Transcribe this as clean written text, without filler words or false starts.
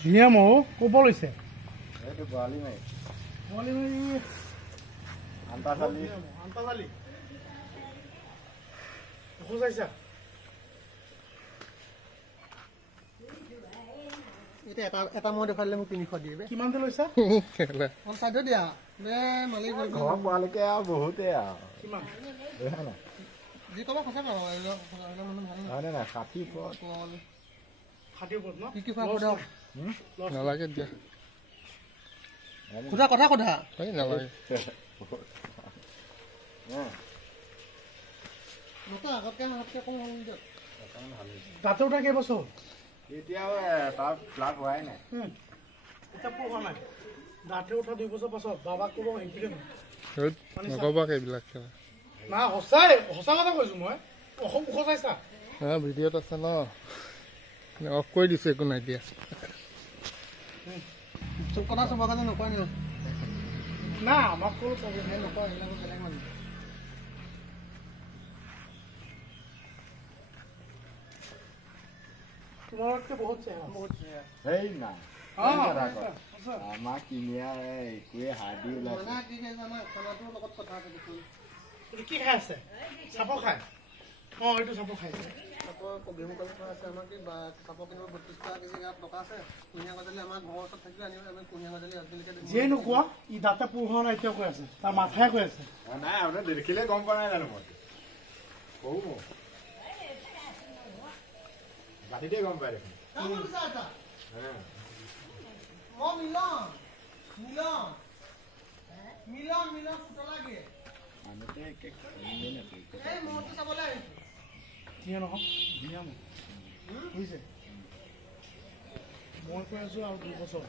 ধুনীয়া মহ ক'ব লৈছে এইটো বৰালি মাৰি আন্তাচালি বুজাইছা এটা মই দেখালে মোক 300 দিয়ে কিমান লৈছা চাইড দিয়া মালিক ঘৰ পোৱালৈকে আৰু বহুতে আৰু কিমান যি ক'ব সঁচা কওঁ হয়নে নাই 60 ফুট 60 ফুট ন কি কি সোধা নালাগে দিয়া সোধা কথা সোধা এই নালাগে আগতকে কম হ'ল দাঁতে উঠা কেইবছৰ এতিয়াও তাৰ ফ্লাট হোৱাই নাই এতিয়া পোহা নাই দাঁতে উঠা 2 বছৰ পাছত বাবাক ক'ব সেইটোকে নকবা সেইবিলাক না সঁচাই সঁচা কথা কৈছো মই অসম সঁচাইছা ভিডিঅ'ত আছে ন অফ কৰি দিছে একো নাই দিয়া চব কথা চবৰ কাৰণে নকয় না আমাক ক'লো চাগে নকয় এইবিলাক বেলেগ মানুহ তোমাৰতকে বহুত চেহেৰা সেই নাই আমাক কিনিয়া একোৱে হাৰ্ডি ওলাইছে কি খাই আছে চাপ খায় এইটো চাপ খাইছে যিয়ে নোকোৱা ই দাঁতে পোহ হোৱা নাই এতিয়াও কৈ আছে তাৰ মাথাই কৈ আছে নাই আপোনাৰ দেখিলে গম পোৱা নাই জানো মই কওঁ বাটিতে গম পাই দেখোন বুজিছে মই কৈ আছো আৰু 2 বছৰ